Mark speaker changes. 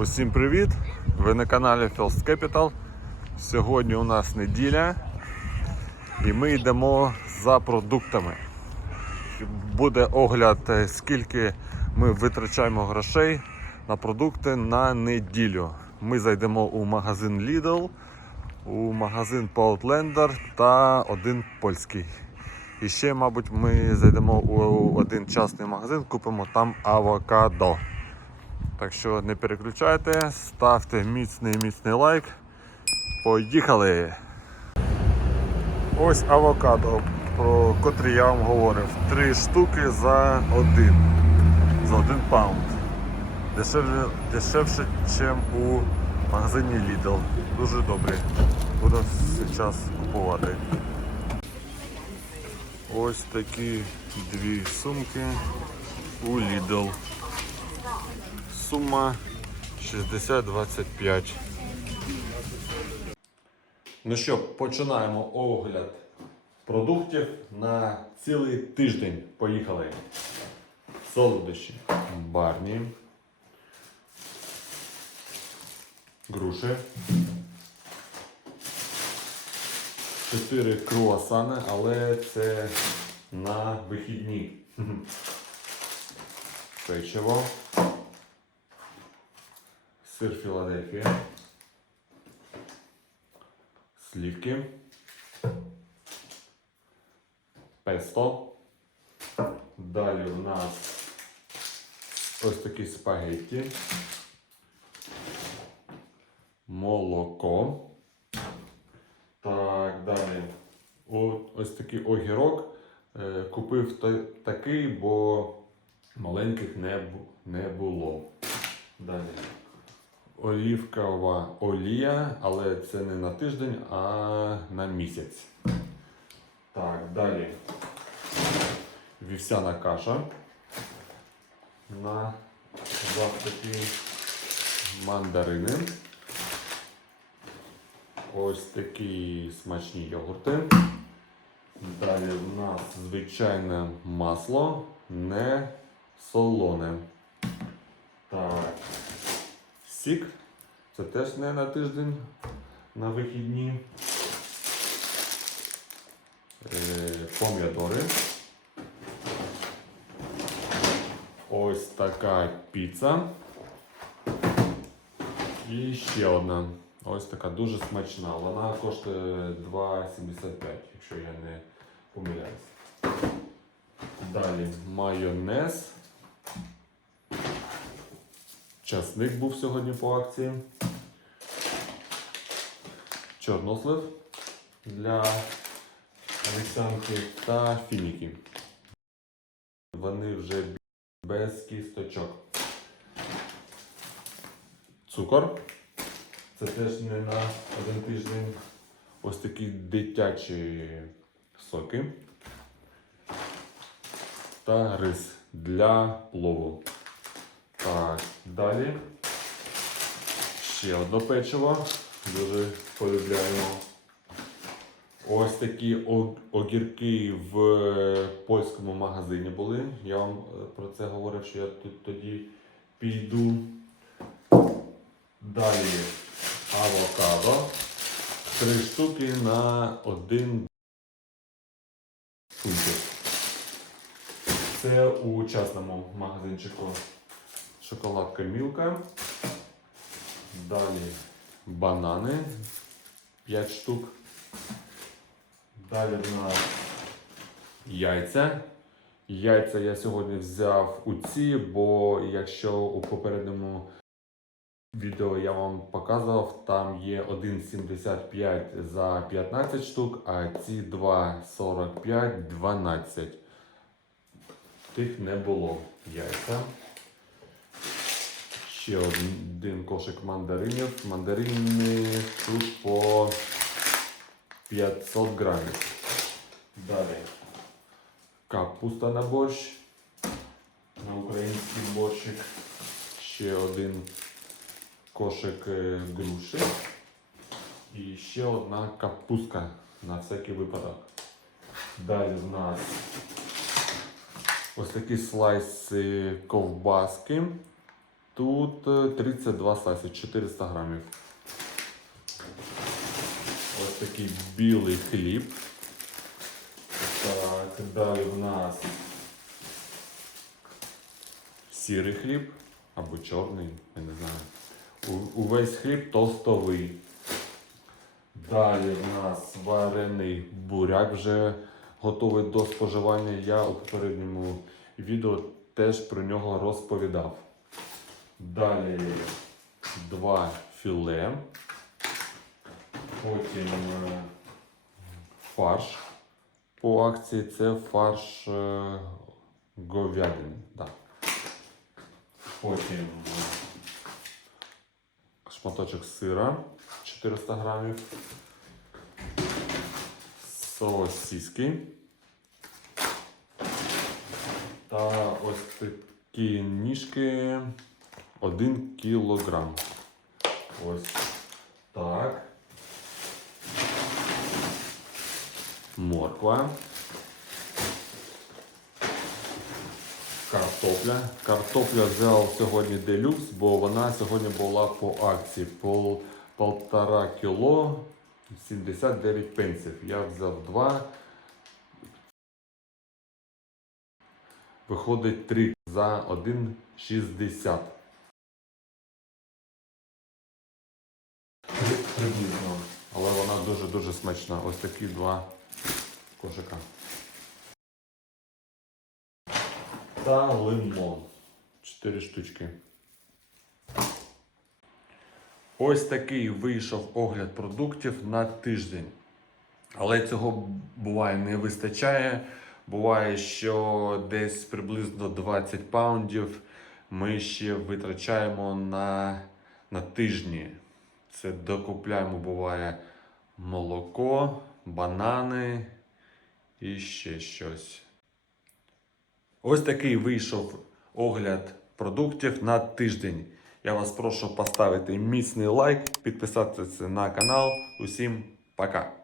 Speaker 1: Усім привіт! Ви на каналі First Capital. Сьогодні у нас неділя і ми йдемо за продуктами. Буде огляд, е, скільки ми витрачаємо грошей на продукти на неділю. Ми зайдемо у магазин Lidl, у магазин Outlander та один польський. І ще, мабуть, ми зайдемо у один частний магазин, купимо там авокадо. Так що не переключайте, ставте міцний міцний лайк. Поїхали! Ось авокадо, про котрий я вам говорив. Три штуки за один. За один паунд. Дешевше, дешевше, ніж у магазині Lidl. Дуже добре. Буду зараз купувати. Ось такі дві сумки у Lidl. Сума 60-25. Ну що, починаємо огляд продуктів на цілий тиждень. Поїхали. Солодощі. Барні. Груші. Чотири круасани, але це на вихідні. Печиво. Сир Філадельфія. Слівки. Песто. Далі у нас ось такі спагетті. Молоко. Так, далі. Ось такий огірок. Е, Купив та- такий, бо маленьких не було. Далі. Олівкова олія, але це не на тиждень, а на місяць. Так, далі. Вівсяна каша. На завтраки мандарини. Ось такі смачні йогурти. Далі в нас звичайне масло, не солоне. Так. Сік. Це теж не на тиждень, на вихідні. Е, помідори. Ось така піца. І ще одна. Ось така дуже смачна. Вона коштує 2,75, якщо я не помиляюсь. Далі майонез. Часник був сьогодні по акції. Чорнослив для Олександрки та фініки. Вони вже без кісточок. Цукор. Це теж не на один тиждень. Ось такі дитячі соки. Та рис для плову. Так, далі. Ще одне печиво. Дуже полюбляємо. Ось такі огірки в е, польському магазині були. Я вам е, про це говорив, що я тут тоді піду. Далі авокадо. Три штуки на один фунтик. Це у частному магазинчику шоколадка Мілка. Далі банани 5 штук. Далі в нас яйця. Яйця я сьогодні взяв у ці, бо якщо у попередньому відео я вам показував, там є 1,75 за 15 штук, а ці 2,45 12. Тих не було яйця. Ще один кошик мандаринів. Мандарини тут по 500 грамів. Далі капуста на борщ. На український борщик. Ще один кошик е, груші. І ще одна капустка на всякий випадок. Далі в нас ось такі слайси ковбаски Тут е, 32 слайси, 400 грамів. Ось такий білий хліб. Так, далі в нас сірий хліб або чорний, я не знаю. Увесь хліб тостовий. Далі в нас варений буряк вже готовий до споживання. Я у попередньому відео теж про нього розповідав. Далі два філе. Потім е, фарш. По акції це фарш е, говядини. Да. Потім е, шматочок сира 400 грамів. Сосиски. Та ось такі ніжки 1 кілограм. Ось так. Морква. Картопля. Картопля взяв сьогодні делюкс, бо вона сьогодні була по акції. Пол, полтора кіло 79 пенсів. Я взяв два. Виходить 3 за 1,60. Приблизно. Але вона дуже-дуже смачна. Ось такі два кошика. Та лимон. 4 штучки. Ось такий вийшов огляд продуктів на тиждень. Але цього буває не вистачає. Буває, що десь приблизно 20 паундів ми ще витрачаємо на, на тижні. Це докупляємо, буває молоко, банани і ще щось. Ось такий вийшов огляд продуктів на тиждень. Я вас прошу поставити міцний лайк, підписатися на канал. Усім пока!